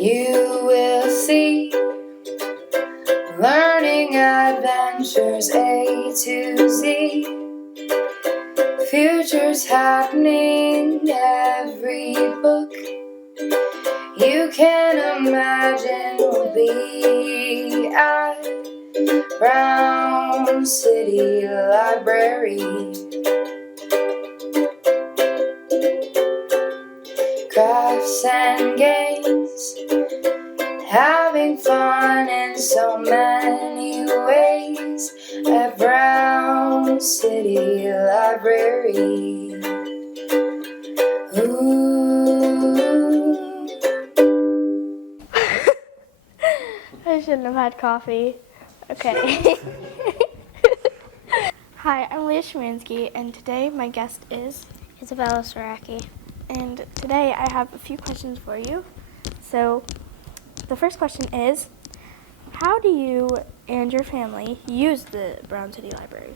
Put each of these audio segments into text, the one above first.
You will see learning adventures A to Z. Future's happening, every book you can imagine will be at Brown City Library. Crafts and games, having fun in so many ways at Brown City Library. Ooh. I shouldn't have had coffee. Okay. Hi, I'm Leah Shemansky, and today my guest is Isabella Saraki. And today I have a few questions for you. So the first question is, how do you and your family use the Brown City Library?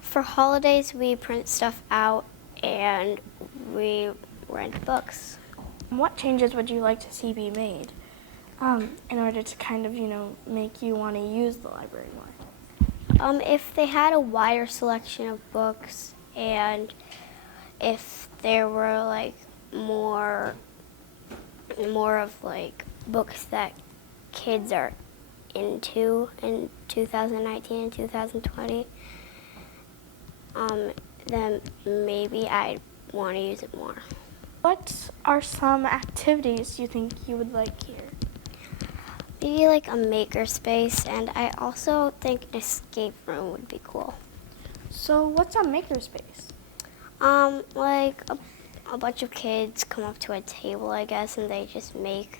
For holidays, we print stuff out and we rent books. What changes would you like to see be made in order to kind of, make you want to use the library more? If they had a wider selection of books and if there were like more of like books that kids are into in 2019 and 2020, then maybe I'd want to use it more. What are some activities you think you would like here? Maybe like a makerspace, and I also think an escape room would be cool. So what's a makerspace? Like a bunch of kids come up to a table, I guess, and they just make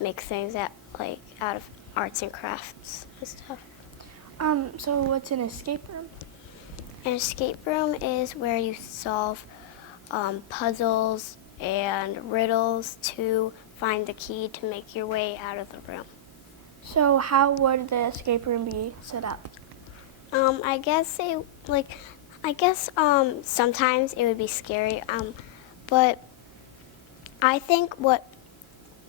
things out of arts and crafts and stuff. So what's an escape room? An escape room is where you solve puzzles and riddles to find the key to make your way out of the room. So how would the escape room be set up? I guess sometimes it would be scary, but I think what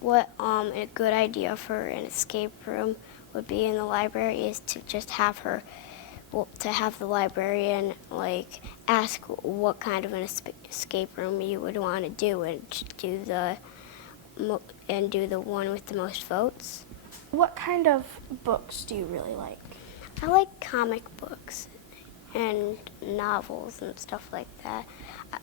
a good idea for an escape room would be in the library is to just have the librarian ask what kind of an escape room you would want to do and do the one with the most votes. What kind of books do you really like? I like comic books and novels and stuff like that.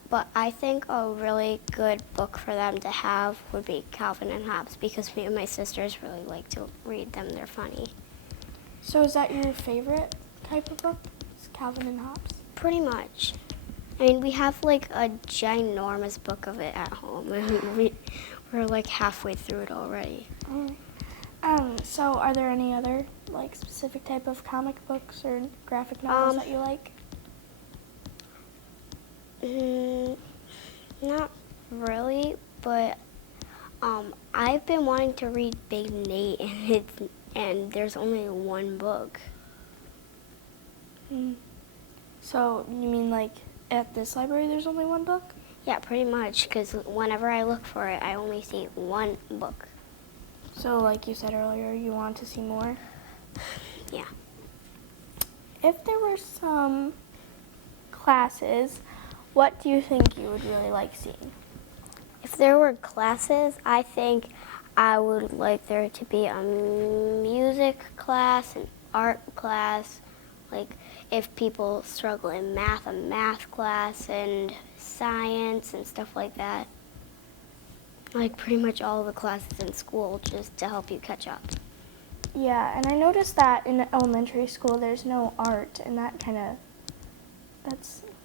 But I think a really good book for them to have would be Calvin and Hobbes, because me and my sisters really like to read them. They're funny. So is that your favorite type of book? Is Calvin and Hobbes? Pretty much. I mean, we have like a ginormous book of it at home, and we're like halfway through it already. So are there any other specific type of comic books or graphic novels that you like? Not really, but I've been wanting to read Big Nate, and there's only one book. So you mean at this library there's only one book? Yeah, pretty much, because whenever I look for it, I only see one book. So like you said earlier, you want to see more? Yeah. If there were some classes, what do you think you would really like seeing? If there were classes, I think I would like there to be a music class, an art class, if people struggle in math, a math class, and science and stuff like that. Pretty much all the classes in school, just to help you catch up. Yeah, and I noticed that in elementary school there's no art, and that's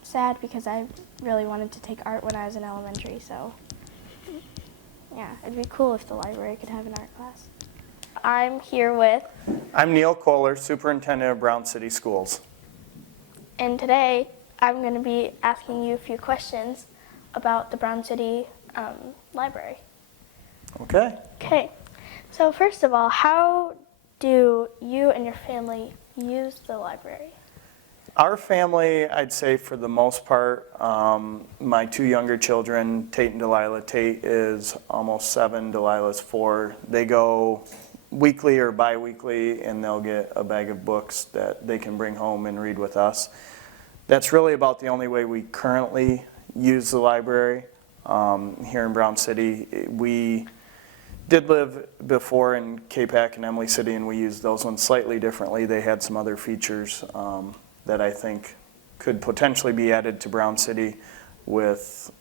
sad because I really wanted to take art when I was in elementary, so yeah, it'd be cool if the library could have an art class. I'm here with... I'm Neil Kohler, Superintendent of Brown City Schools. And today I'm going to be asking you a few questions about the Brown City Library. Okay. Okay, so first of all, how do you and your family use the library? Our family, I'd say for the most part, my two younger children, Tate and Delilah. Tate is almost 7, Delilah's 4. They go weekly or bi-weekly, and they'll get a bag of books that they can bring home and read with us. That's really about the only way we currently use the library here in Brown City. We did live before in Capac and Emily City, and we used those ones slightly differently. They had some other features that I think could potentially be added to Brown City. With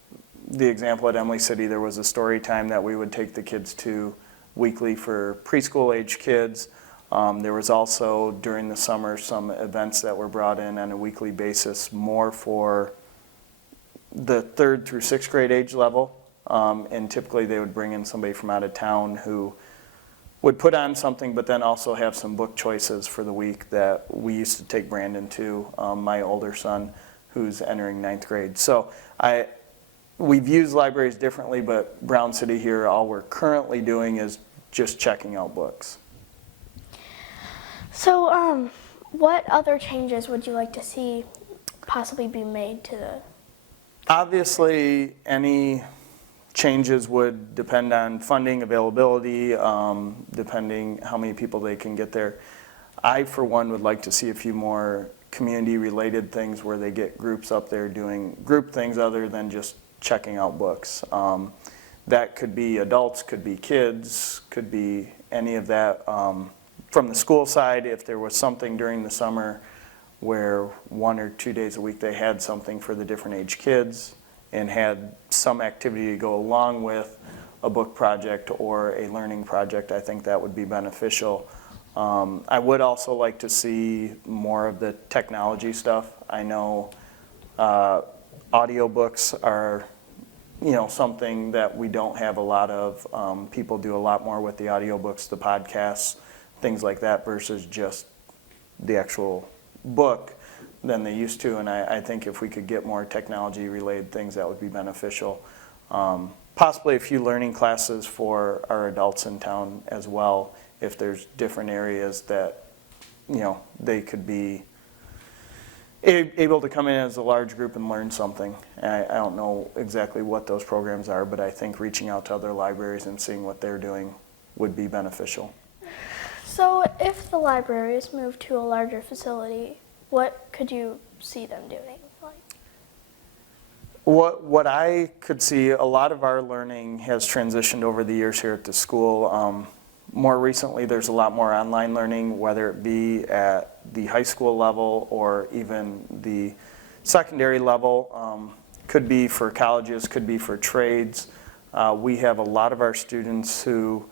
the example at Emily City, there was a story time that we would take the kids to weekly for preschool age kids. There was also during the summer some events that were brought in on a weekly basis, more for the 3rd through 6th grade age level. And typically they would bring in somebody from out of town who would put on something, but then also have some book choices for the week that we used to take Brandon to, my older son, who's entering 9th grade. So we've used libraries differently, but Brown City here, all we're currently doing is just checking out books. So, what other changes would you like to see possibly be made to the... Obviously, any changes would depend on funding availability, depending how many people they can get there. I, for one, would like to see a few more community-related things where they get groups up there doing group things other than just checking out books. That could be adults, could be kids, could be any of that. From the school side, if there was something during the summer where 1 or 2 days a week they had something for the different age kids and had some activity to go along with a book project or a learning project, I think that would be beneficial. I would also like to see more of the technology stuff. I know audiobooks are, something that we don't have a lot of. People do a lot more with the audiobooks, the podcasts, things like that, versus just the actual book than they used to. And I think if we could get more technology-related things, that would be beneficial. Possibly a few learning classes for our adults in town as well, if there's different areas that, they could be able to come in as a large group and learn something. I don't know exactly what those programs are, but I think reaching out to other libraries and seeing what they're doing would be beneficial. So, if the libraries move to a larger facility, what could you see them doing? What I could see, a lot of our learning has transitioned over the years here at the school. More recently, there's a lot more online learning, whether it be at the high school level or even the secondary level. Could be for colleges, could be for trades. We have a lot of our students who,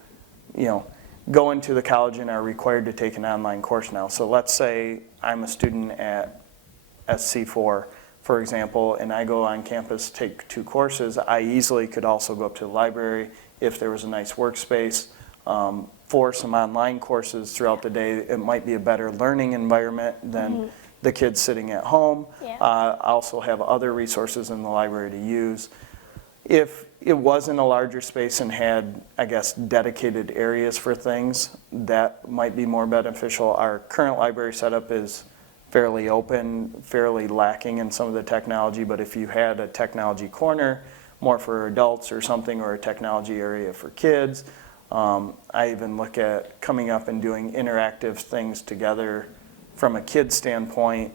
go into the college and are required to take an online course now. So let's say I'm a student at SC4, for example, and I go on campus, take 2 courses. I easily could also go up to the library if there was a nice workspace. For some online courses throughout the day, it might be a better learning environment than the kids sitting at home. Yeah. I also have other resources in the library to use. If it was in a larger space and had, I guess, dedicated areas for things, that might be more beneficial. Our current library setup is fairly open, fairly lacking in some of the technology, but if you had a technology corner, more for adults or something, or a technology area for kids, I even look at coming up and doing interactive things together from a kid's standpoint.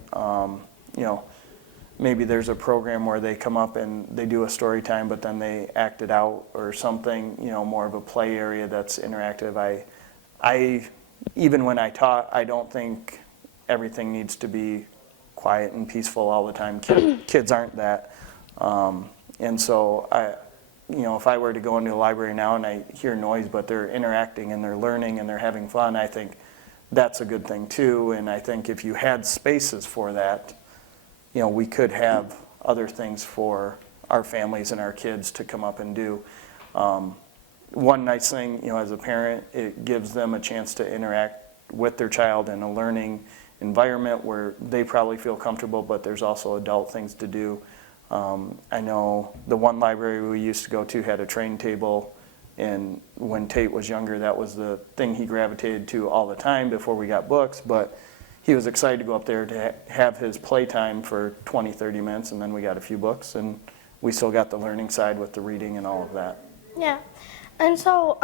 Maybe there's a program where they come up and they do a story time, but then they act it out or something, more of a play area that's interactive. I even when I taught, I don't think everything needs to be quiet and peaceful all the time. Kids aren't that. And so if I were to go into a library now and I hear noise, but they're interacting and they're learning and they're having fun, I think that's a good thing too. And I think if you had spaces for that, we could have other things for our families and our kids to come up and do. One nice thing, as a parent, it gives them a chance to interact with their child in a learning environment where they probably feel comfortable, but there's also adult things to do. I know the one library we used to go to had a train table, and when Tate was younger, that was the thing he gravitated to all the time before we got books, but he was excited to go up there to have his playtime for 20, 30 minutes, and then we got a few books, and we still got the learning side with the reading and all of that. Yeah. And so,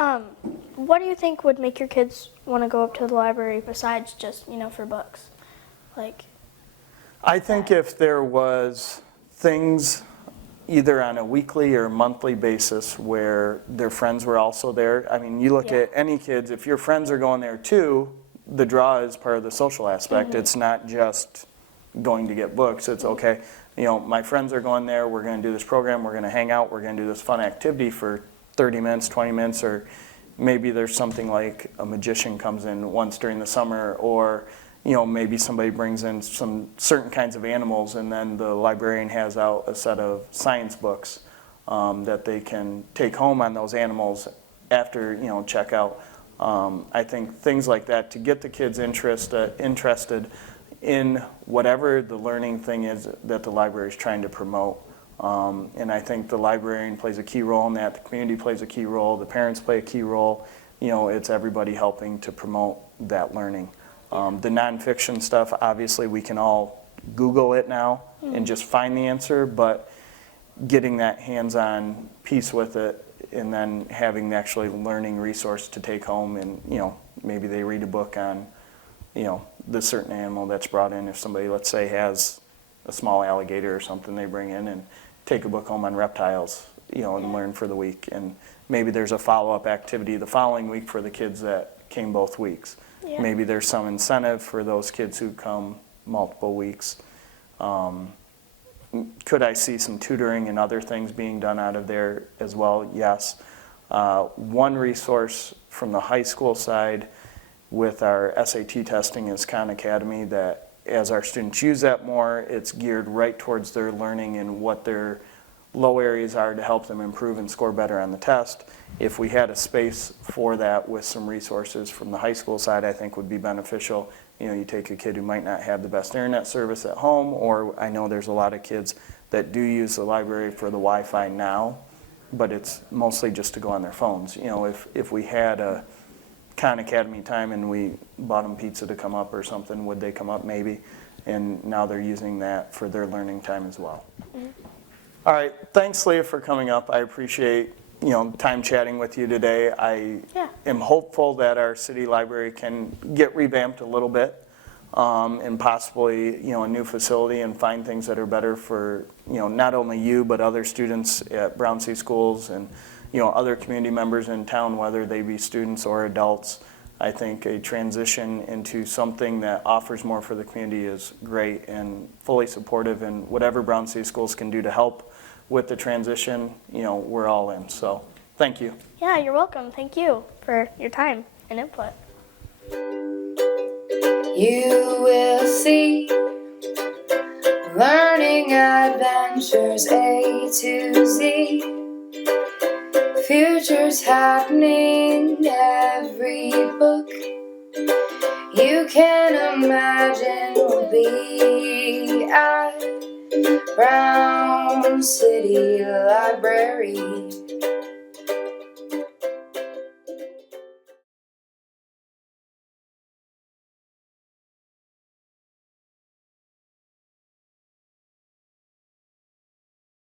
what do you think would make your kids want to go up to the library besides just, for books? Like, I think if there was things either on a weekly or monthly basis where their friends were also there. I mean, you look Yeah. at any kids, if your friends are going there too, the draw is part of the social aspect. It's not just going to get books. It's okay, my friends are going there, we're going to do this program, we're going to hang out, we're going to do this fun activity for 30 minutes, 20 minutes, or maybe there's something like a magician comes in once during the summer, or maybe somebody brings in some certain kinds of animals, and then the librarian has out a set of science books that they can take home on those animals after, check out. I think things like that to get the kids interested in whatever the learning thing is that the library is trying to promote. And I think the librarian plays a key role in that, the community plays a key role, the parents play a key role. It's everybody helping to promote that learning. The nonfiction stuff, obviously we can all Google it now and just find the answer, but getting that hands-on piece with it and then having the actually learning resource to take home, and maybe they read a book on the certain animal that's brought in. If somebody, let's say, has a small alligator or something they bring in, and take a book home on reptiles, and learn for the week. And maybe there's a follow-up activity the following week for the kids that came both weeks. Yeah. Maybe there's some incentive for those kids who come multiple weeks. Could I see some tutoring and other things being done out of there as well? Yes. One resource from the high school side with our SAT testing is Khan Academy, that as our students use that more, it's geared right towards their learning and what their low areas are to help them improve and score better on the test. If we had a space for that with some resources from the high school side, I think would be beneficial. You take a kid who might not have the best internet service at home, or I know there's a lot of kids that do use the library for the Wi-Fi now, but it's mostly just to go on their phones. If we had a Khan Academy time and we bought them pizza to come up or something, would they come up? Maybe. And now they're using that for their learning time as well. All right, thanks, Leah, for coming up. I appreciate time chatting with you today. I am hopeful that our city library can get revamped a little bit, and possibly a new facility, and find things that are better for not only you but other students at Brown City Schools and other community members in town, whether they be students or adults. I think a transition into something that offers more for the community is great, and fully supportive, and whatever Brown City Schools can do to help with the transition, we're all in. So thank you. Yeah, you're welcome. Thank you for your time and input. You will see learning adventures A to Z. Futures happening, every book you can imagine will be at Brown City Library.